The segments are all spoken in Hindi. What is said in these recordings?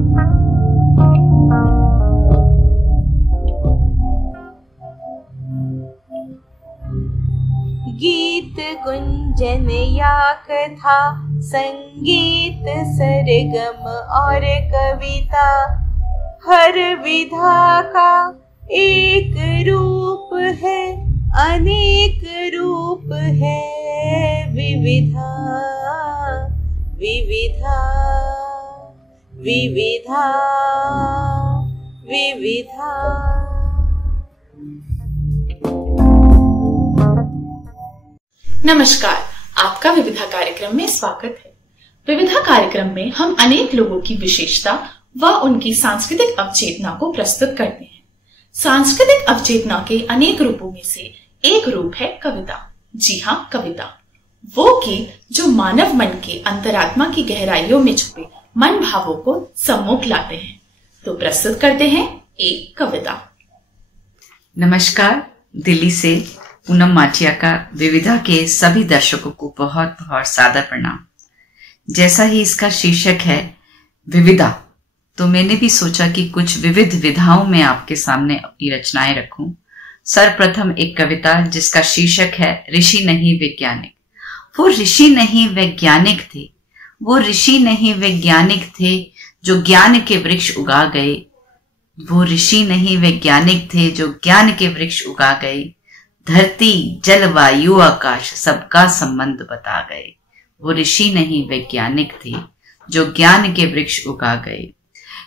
गीत गुंजन या कथा, संगीत सरगम और कविता, हर विधा का एक रूप है, अनेक रूप है। विविधा विविधा विविधा विविधा। नमस्कार, आपका विविधा कार्यक्रम में स्वागत है। विविधा कार्यक्रम में हम अनेक लोगों की विशेषता व उनकी सांस्कृतिक अवचेतना को प्रस्तुत करते हैं। सांस्कृतिक अवचेतना के अनेक रूपों में से एक रूप है कविता। जी हाँ, कविता वो गीत जो मानव मन के अंतरात्मा की गहराइयों में छुपे मन भावों को सम्मुख लाते हैं। तो प्रस्तुत करते हैं एक कविता। नमस्कार, दिल्ली से पूनम माटिया का विविधा के सभी दर्शकों को बहुत बहुत सादर प्रणाम। जैसा ही इसका शीर्षक है विविधा, तो मैंने भी सोचा कि कुछ विविध विधाओं में आपके सामने अपनी रचनाएं रखूं। सर्वप्रथम एक कविता जिसका शीर्षक है ऋषि नहीं वैज्ञानिक। वो ऋषि नहीं वैज्ञानिक थे, वो ऋषि नहीं वैज्ञानिक थे जो ज्ञान के वृक्ष उगा गए। वो ऋषि नहीं वैज्ञानिक थे जो ज्ञान के वृक्ष उगा गए। धरती जल वायु आकाश सबका संबंध बता गए। वो ऋषि नहीं वैज्ञानिक थे जो ज्ञान के वृक्ष उगा गए।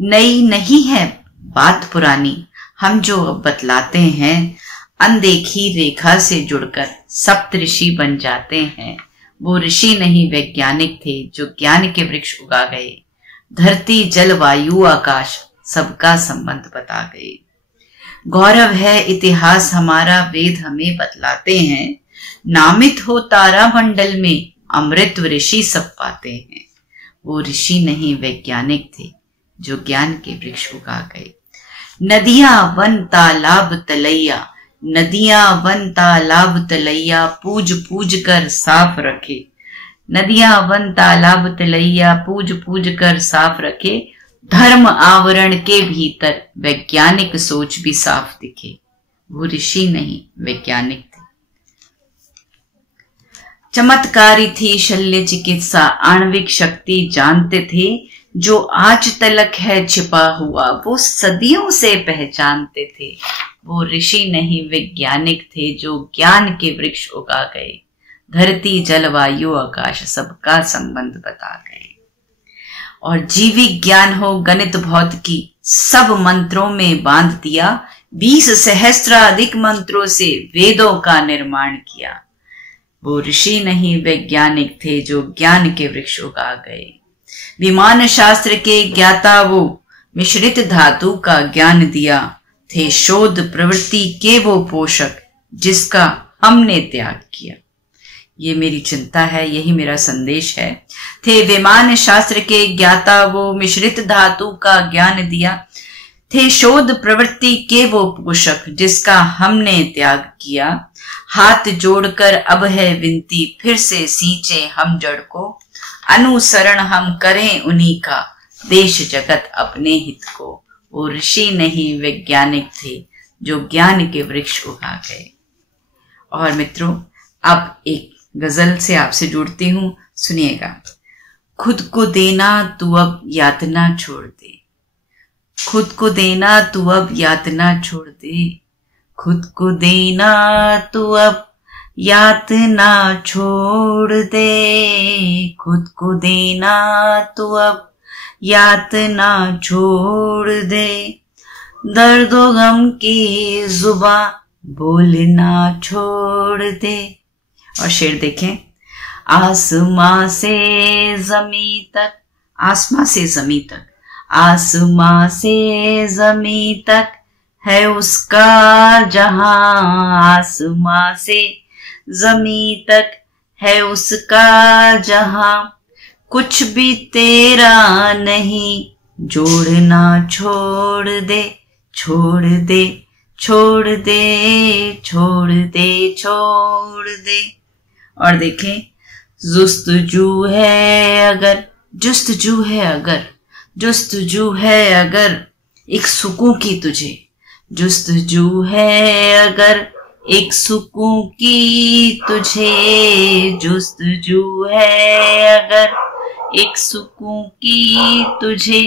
नई नहीं है बात पुरानी, हम जो अब बतलाते हैं, अनदेखी रेखा से जुड़कर सप्त ऋषि बन जाते हैं। वो ऋषि नहीं वैज्ञानिक थे जो ज्ञान के वृक्ष उगा गए। धरती जल वायु आकाश सबका संबंध बता गए। गौरव है इतिहास हमारा, वेद हमें बतलाते हैं। नामित हो तारा मंडल में, अमृत ऋषि सब पाते हैं। वो ऋषि नहीं वैज्ञानिक थे जो ज्ञान के वृक्ष उगा गए। नदियां वन तालाब तलैया, नदियां वन तालाब तलैया, पूज पूज कर साफ रखे। नदियां वन तालाब तलैया, पूज पूज कर साफ रखे। धर्म आवरण के भीतर वैज्ञानिक सोच भी साफ दिखे। वो ऋषि नहीं वैज्ञानिक थे। चमत्कारी थी शल्य चिकित्सा, आणविक शक्ति जानते थे। जो आज तलक है छिपा हुआ, वो सदियों से पहचानते थे। वो ऋषि नहीं वैज्ञानिक थे जो ज्ञान के वृक्ष उगा गए। धरती जल वायु आकाश सबका संबंध बता गए। और जीविक ज्ञान हो गणित भौतिकी, सब मंत्रों में बांध दिया। 20 सहस्राधिक मंत्रों से वेदों का निर्माण किया। वो ऋषि नहीं वैज्ञानिक थे जो ज्ञान के वृक्ष उगा गए। विमान शास्त्र के ज्ञाता वो, मिश्रित धातु का ज्ञान दिया। थे शोध प्रवृत्ति के वो पोषक, जिसका हमने त्याग किया। ये मेरी चिंता है, यही मेरा संदेश है। थे विमान शास्त्र के ज्ञाता वो, मिश्रित धातु का ज्ञान दिया। थे शोध प्रवृत्ति के वो पोषक, जिसका हमने त्याग किया। हाथ जोड़कर अब है विनती, फिर से सींचे हम जड़ को। अनुसरण हम करें उन्हीं का, देश जगत अपने हित को। वो ऋषि नहीं वैज्ञानिक थे जो ज्ञान के वृक्ष उगा गए। और मित्रों, अब एक गजल से आपसे जुड़ती हूं, सुनिएगा। खुद को देना तू अब यातना छोड़ दे। खुद को देना तू अब यातना छोड़ दे। खुद को देना तू अब यातना छोड़ दे। खुद को देना तू अब यातना छोड़ दे। दर्दो गम की जुबां बोलना छोड़ दे। और शेर देखें। आसमां से जमी तक, आसमां से जमी तक, आसमां से जमी तक है उसका जहां। आसमां से जमी तक है उसका जहां। कुछ भी तेरा नहीं, जोड़ना छोड़ दे। छोड़ दे छोड़ दे छोड़ दे छोड़ दे। और देखें, जुस्तजू है अगर, जुस्तजू है अगर जुस्तजू है अगर एक सुकून की तुझे, जुस्तजू है अगर एक सुकून की तुझे, जुस्तजू है अगर एक सुकून की तुझे,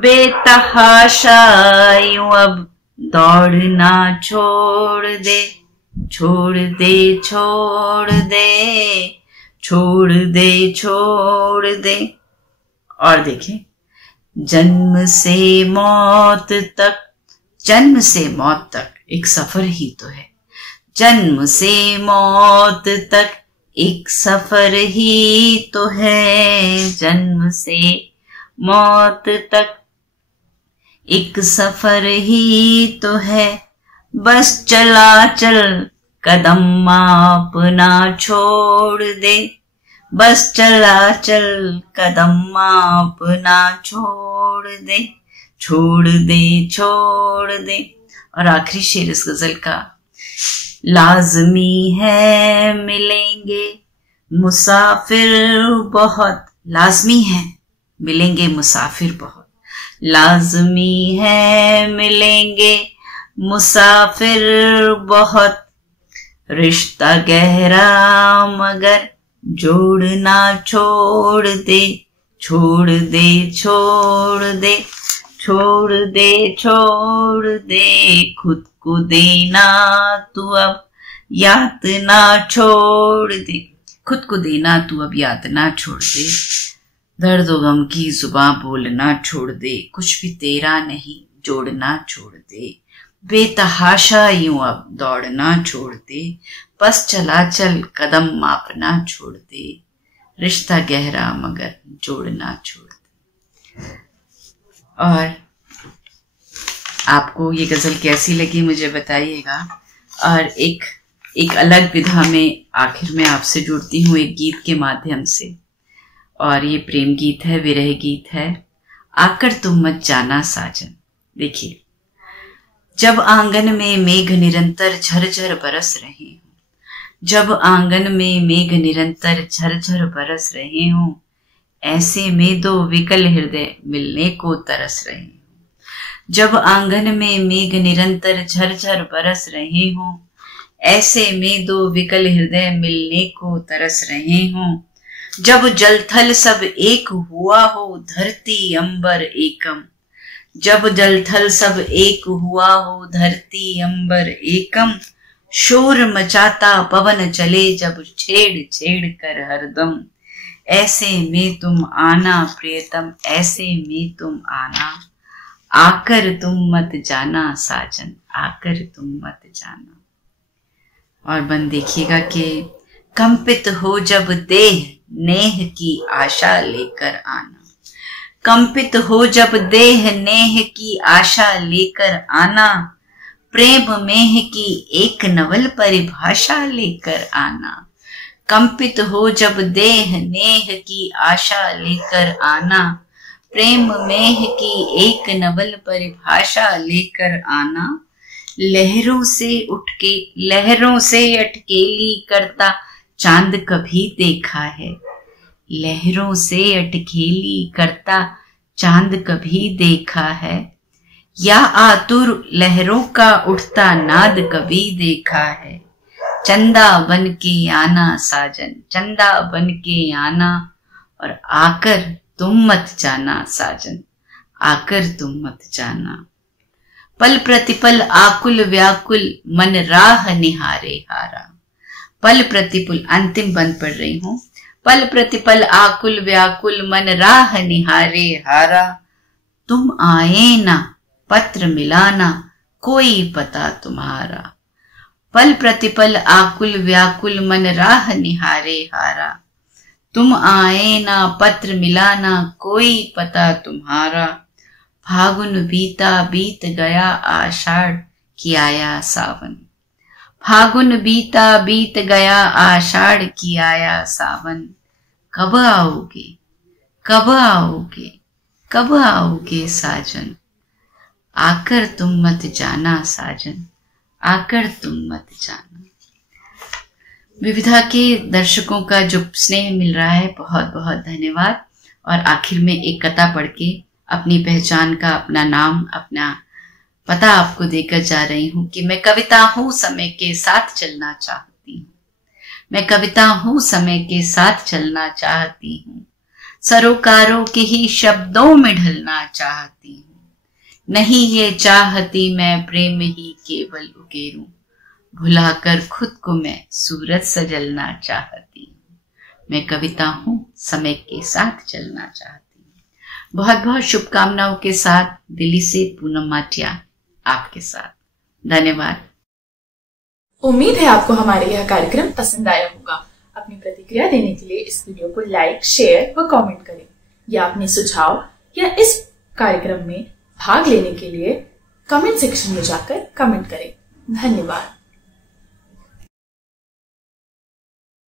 बेतहाशा यूं अब दौड़ना छोड़ दे, छोड़ दे, छोड़ दे, छोड़ दे, छोड़ दे। और देखें, जन्म से मौत तक, जन्म से मौत तक एक सफर ही तो है, जन्म से मौत तक एक सफर ही तो है, जन्म से मौत तक एक सफर ही तो है, बस चला चल कदम अपना छोड़ दे, बस चला चल कदम अपना छोड़ दे, छोड़ दे, छोड़ दे। और आखिरी शेर इस गजल का, लाजमी है मिलेंगे मुसाफिर बहुत, लाजमी है मिलेंगे मुसाफिर बहुत, लाजमी है मिलेंगे मुसाफिर बहुत, रिश्ता गहरा मगर जोड़ना छोड़ दे, छोड़ दे, छोड़ दे, छोड़ दे, छोड़ दे, खुद को देना तू अब यातना छोड़ दे, खुद को देना तू अब यातना छोड़ दे, दर्द व गम की जुबां बोलना छोड़ दे, कुछ भी तेरा नहीं जोड़ना छोड़ दे, बेतहाशा यूं अब दौड़ना छोड़ दे, बस चला चल कदम मापना छोड़ दे, रिश्ता गहरा मगर जोड़ना छोड़ दे। और आपको ये गजल कैसी लगी मुझे बताइएगा। और एक अलग विधा में आखिर में आपसे जुड़ती हूँ एक गीत के माध्यम से, और ये प्रेम गीत है, विरह गीत है, आकर तुम मत जाना साजन। देखिए, जब आंगन में मेघ निरंतर झरझर बरस रहे हों, जब आंगन में मेघ निरंतर झरझर बरस रहे हों, ऐसे में दो विकल हृदय मिलने को तरस रहे हों, जब आंगन में मेघ निरंतर झरझर बरस रहे हों, ऐसे में दो विकल हृदय मिलने को तरस रहे हों, जब जल थल सब एक हुआ हो धरती अंबर एकम, जब जल थल सब एक हुआ हो धरती अंबर एकम, शोर मचाता पवन चले जब छेड़ छेड़ कर हरदम, ऐसे में तुम आना प्रियतम, ऐसे में तुम आना, आकर तुम मत जाना साजन, आकर तुम मत जाना। और बन देखिएगा कि कंपित हो जब देह नेह की आशा लेकर आना, कंपित हो जब देह नेह की आशा लेकर आना, प्रेम मेह की एक नवल परिभाषा लेकर आना, कंपित हो जब देह नेह की आशा लेकर आना, प्रेम मेह की एक नवल परिभाषा लेकर आना, लहरों से उठ के लहरों से अटकेली करता चांद कभी देखा है, लहरों से अटकेली करता चांद कभी देखा है, या आतुर लहरों का उठता नाद कभी देखा है, चंदा बन के आना साजन, चंदा बन के आना, और आकर तुम मत जाना साजन, आकर तुम मत जाना। पल प्रतिपल आकुल व्याकुल मन राह निहारे हारा, पल प्रतिपल, अंतिम बंद पढ़ रही हूं, पल प्रतिपल आकुल व्याकुल मन राह निहारे हारा, तुम आए ना पत्र मिलाना कोई पता तुम्हारा, पल प्रतिपल आकुल व्याकुल मन राह निहारे हारा, तुम आए ना पत्र मिलाना कोई पता तुम्हारा, फागुन बीता बीत गया आषाढ़ की आया सावन, फागुन बीता बीत गया आषाढ़ की आया सावन, कब आओगे कब आओगे कब आओगे साजन, आकर तुम मत जाना साजन, आकर तुम मत जाना। विविधा के दर्शकों का जो स्नेह मिल रहा है, बहुत बहुत धन्यवाद। और आखिर में एक कथा पढ़ के अपनी पहचान का, अपना नाम, अपना पता आपको देकर जा रही हूं कि मैं कविता हूं, समय के साथ चलना चाहती हूँ। मैं कविता हूं, समय के साथ चलना चाहती हूँ। सरोकारों के ही शब्दों में ढलना चाहती हूँ। नहीं ये चाहती मैं प्रेम ही केवल उकेरूं, भुलाकर खुद को मैं सूरज सजलना चाहती हूँ। मैं कविता हूं, समय के साथ चलना चाहती हूँ। बहुत बहुत शुभकामनाओं के साथ दिल्ली से पूनम माटिया आपके साथ। धन्यवाद। उम्मीद है आपको हमारे यह कार्यक्रम पसंद आया होगा। अपनी प्रतिक्रिया देने के लिए इस वीडियो को लाइक, शेयर व कमेंट करें, या अपने सुझाव या इस कार्यक्रम में भाग लेने के लिए कमेंट सेक्शन में जाकर कमेंट करें। धन्यवाद।